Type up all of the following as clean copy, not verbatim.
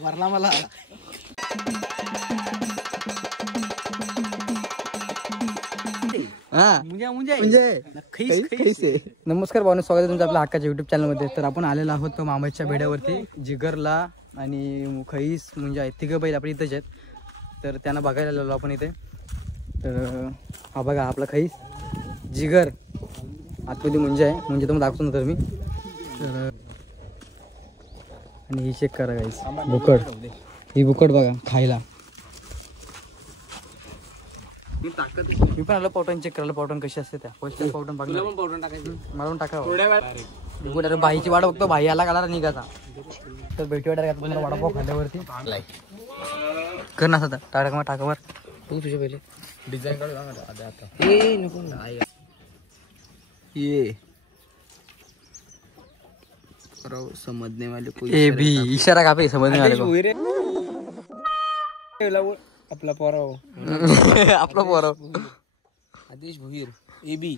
घाबरला मला. नमस्कार भावना, स्वागत आहे तुमचं आपल्या हक्काच्या युट्यूब चॅनलमध्ये. तर आपण आलेलो आहोत मामाच्या बेड्यावरती. जिगरला आणि खैस म्हणजे आहेत तिघं बैल आपल्या इथेच आहेत. तर त्यांना बघायला आलेलो आपण इथे. तर हा बघा आपला खैस, जिगर आतमध्ये मुंजे आहे. म्हणजे तुम्हाला दाखवतो ना तर मी. तर आणि ही चेक करा गाईस, बुकड. ही बुकड बघा खायला. मी पण आलो पावटन चेक करायला, पावटन कशी असते त्या. पावटन बघला, पावटन टाकायचं मला पण टाका. बाईची वाट बघतो, भाई आला काला निघाचा. तर भेटी वाटा तुम्हाला वडापाव खाल्ल्यावरती कर ना आता टाका मग टाकावर. तू तुझे पहिले डिझाईन काढू आता. ए नको ये समजने वाले कोई ए बी इशारा कापे समजने वाले आपला पोराव आपला पोराव आदेश भोईर एबी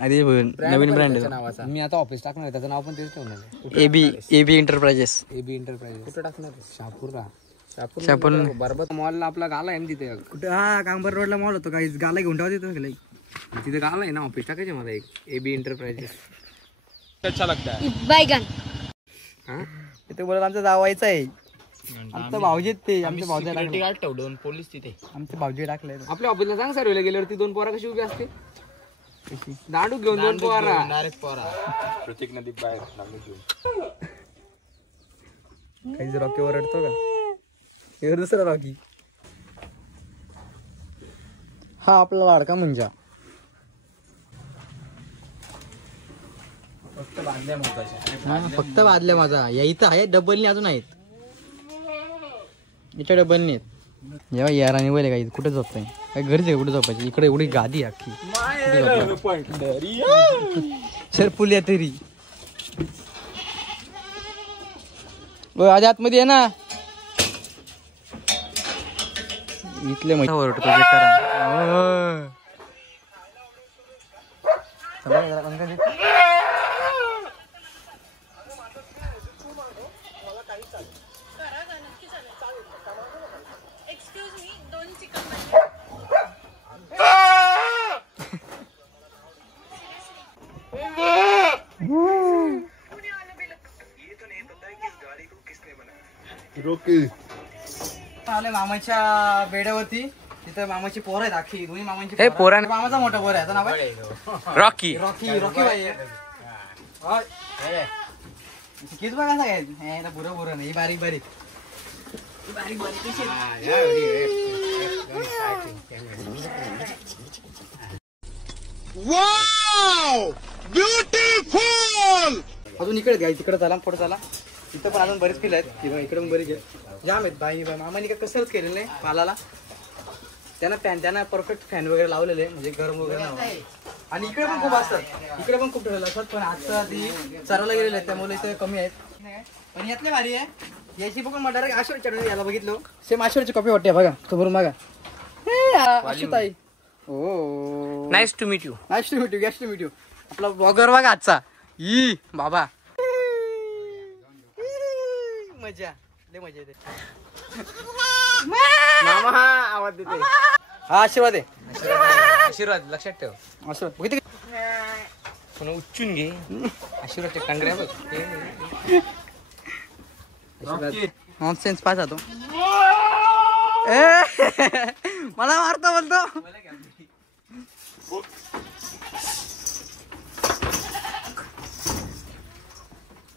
आदेश भोईर नवीन ब्रँड आहे. मी आता ऑफिस टाकणार, त्याचं नाव पण तेच ठेवणार आहे. AB enterprises. कुठे टाकणार? शापूर बरबत मॉलला आपला गाला आहे ना तिथे. कुठे? हा कांबर रोडला मॉल होतो काही. गाला घेऊन ठेवा तिथे गाला आहे ना. ऑफिस टाकायचे मला एक एबी एंटरप्राइजेस. अच्छा लगता है बैगन. हा तिथे बोलत आमचं जावायचं आहे. आमचं भाऊजी ते आमचे भाऊजी टाकले पोलीस तिथे. आमचे भाऊजी टाकले. आपल्या ऑफिसला सांग सर्वेला गेल्यावरती 2 पोरा कशी उभी असते. दांडू घेऊन 2 पोरा प्रत्येक नदी बाहेर घेऊन. काही जर रॉकी ओरडतो का? हे दुसरा रॉकी. हा आपला लाडका मुंजा. फक्त बादल्या माझा या इथं आहे. डबलनी अजून आहेत. याच्या डबलनी आहेत. जेव्हा यार आणि वय काही कुठे झोपताय काय घरीच आहे. कुठे झोपायची? इकडे एवढी गादी अख्खी. सर पुल्या तरी आधी आतमध्ये आहे ना. इथले मजा ओरडतो मामाच्या बेड्यावरती. तिथं मामाची पोर आहेत अख्खी. दोन्ही मामांची पोर. मामाचा मोठा पोर आहे. नाव आहे रॉकी. भाई किती बघा सांगायचं बुरं नाही. बारीक अजून इकडे घ्यायचं. तिकडे चला पुढे चला. इथं पण अजून बरेच पिल आहेत. इकडे पण बरेच जाम आहेत. बाई मामाने काय कसंच केलेलं नाही पालाला. त्यांना परफेक्ट फॅन वगैरे लावलेले म्हणजे गरम वगैरे नाही. आणि इकडे पण खूप असतात. इकडे पण खूप ठेवलेलं असतात. पण आजचा आधी चरायला गेलेले आहेत त्यामुळे इथे कमी आहेत. पण यातले भारी आहे. याची बघून मला डायरेक्ट आश्वर याला बघितलं. सेम आश्वरची कॉपी वाटते बघा समोरून मागा. ताई ओ नाईस टू मीट यू. आपला ब्लॉगर बघा आजचा. ई बाबा मजा येते. मामा आवाज देते. हा आशीर्वाद आहे. आशीर्वाद लक्षात ठेव. आशीर्वाद किती पुन्हा उच्चून घे. आशीर्वादचे टांगऱ्या बघ. नॉनसेन्स पास जातो. मला मारतो बोलतो.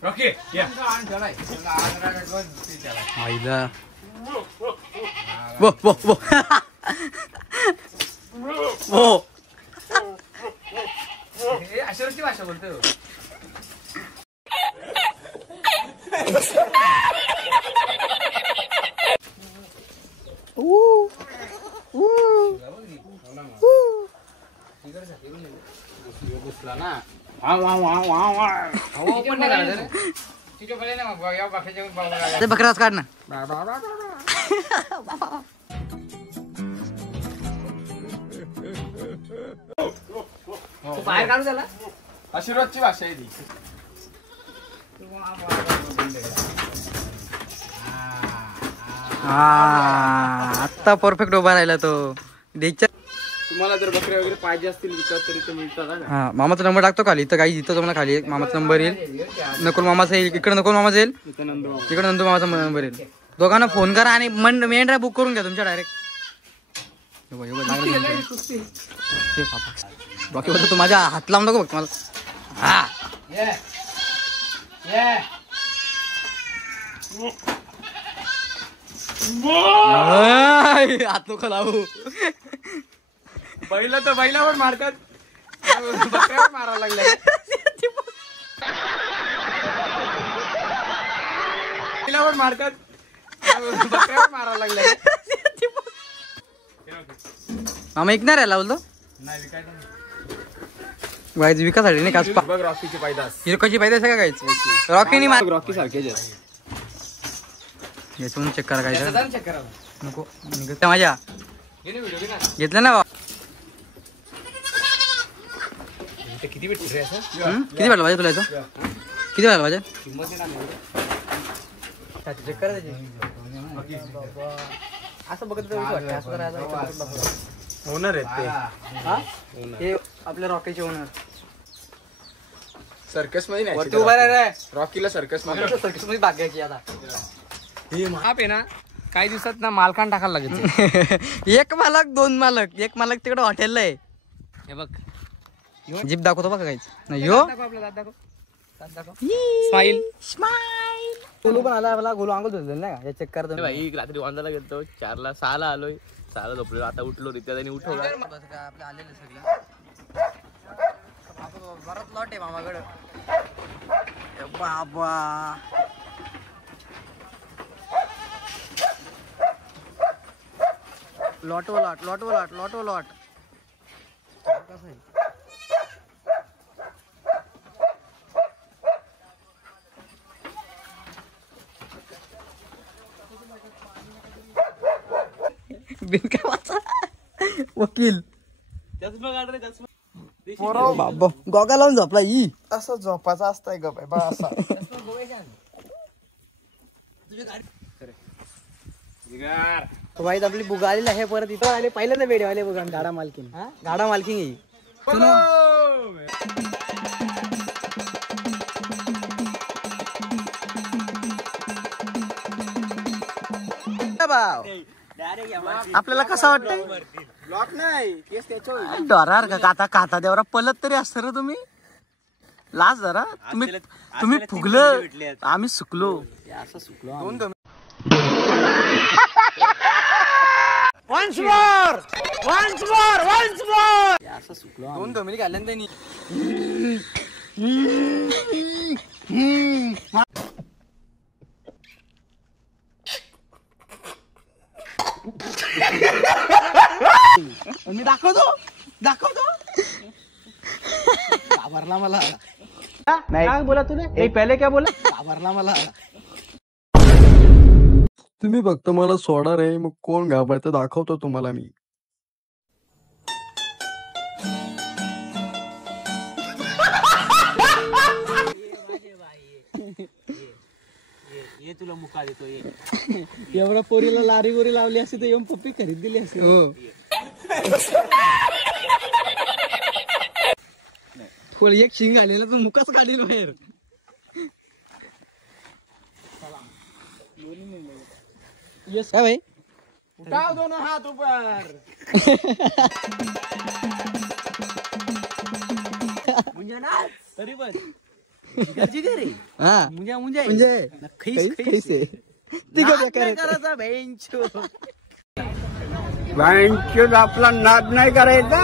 रॉकी या आईला वो अशी भाषा बोलतो. ना बकराच काढ ना. बाहेर काढू त्याला. आशीर्वादची भाषा आहे ती. आता परफेक्ट उभा राहिला तो. तुम्हाला जर बकऱ्या वगैरे पाहिजे असतील विकत तरी ते मिळतात. हा मामाचा नंबर टाकतो खाली. इथं काही इथं तुम्हाला खाली एक मामाचा नंबर येईल. नकुल मामाचा येईल. इकडे नकुल मामाचा येईल. इकडे नंदू मामाचा नंबर येईल. दोघांना फोन करा आणि मेंढरा बुक करून घ्या तुमच्या डायरेक्ट. बाकी बोलतो तू माझ्या हात लावून नको बघ मला. हा हात नको लावू. बैला तर बैलावर मारतात. बकऱ्यावर मारायला लागल्या. बैलावर मारतात. बकऱ्यावर मारायला लागल्या. मामा ऐकणार आहे बोलतो. गायच विकासाठी नाही का बघ रॉकीची पायदास. हिरकोची पाहिजे का गायच रॉकीनी मार. रॉकी सारखेच याच्यावरून चेक करा काय नको माझ्या घेतलं ना. किती भेटते किती भेटला पाहिजे तुला याचं. किती भेटला पाहिजे चेक करा असं बघत ओनर आहेत ते आपल्या रॉकीचे ओनर. सर्कस मध्ये वरती उभा रे. रॉकीला सर्कस मध्ये सर्कस मध्ये भाग घ्यायची आता. माप आहे ना काही दिवसात ना मालकान टाकायला लागेल. एक मालक दोन मालक. एक मालक तिकडे हॉटेलला आहे. हे बघ जीप दाखवतो बघा काहीच नाही. यो स्माईल गोलू पण आला आपला. गोलू अंगल धुतलेलं नाही का चेक करतो. भाई रात्री 1ला गेलतो 4ला 6ला आलोय. 6ला झोपलो. आता उठलो रित्या त्यांनी उठवलं. आपलं आलेलं सगळं बराच लॉट आहे मामाकडं. बाबा लॉट कसं आहे. बिनकामाचा वकील बाबा गोगा लावून झोपला. ही असं झोपाचा असताय ग बाबा असा. वाईट आपली बुगालेला आहे. परत इथं आले पहिल्यांदा वेळ आले बघा. गाडा मालकीन गाडा मालकीन येई. आपल्याला कसं वाटतंय. लॉक नाही केस त्याच्यावर डोरार का काता काता देवरा पलत तरी असतं रे तुम्ही. लाज जरा तुम्ही फुगलं आम्ही सुकलो. असं सुकलो. असं सुकलो. 2 धमिली घाल्या त्यांनी. मी दाखवतो घाबरला मला. नाही बोला तुला पहिले क्या बोला. घाबरला मला. तुम्ही फक्त मला सोडा रे. मग कोण घाबरतं दाखवतो तुम्हाला मी. ये तुला मुका देतो. एवढा पोरीला लारी गोरी लावली असती तर येऊन पप्पी खरीद दिली असती. थोडी एक शिंग आलेला तर मुकाच काढील बाहेर. काय भाई उठाव दोनों हाथ ऊपर. तरी पण जिगर हा म्हणजे आपला नाद नाही करायचा.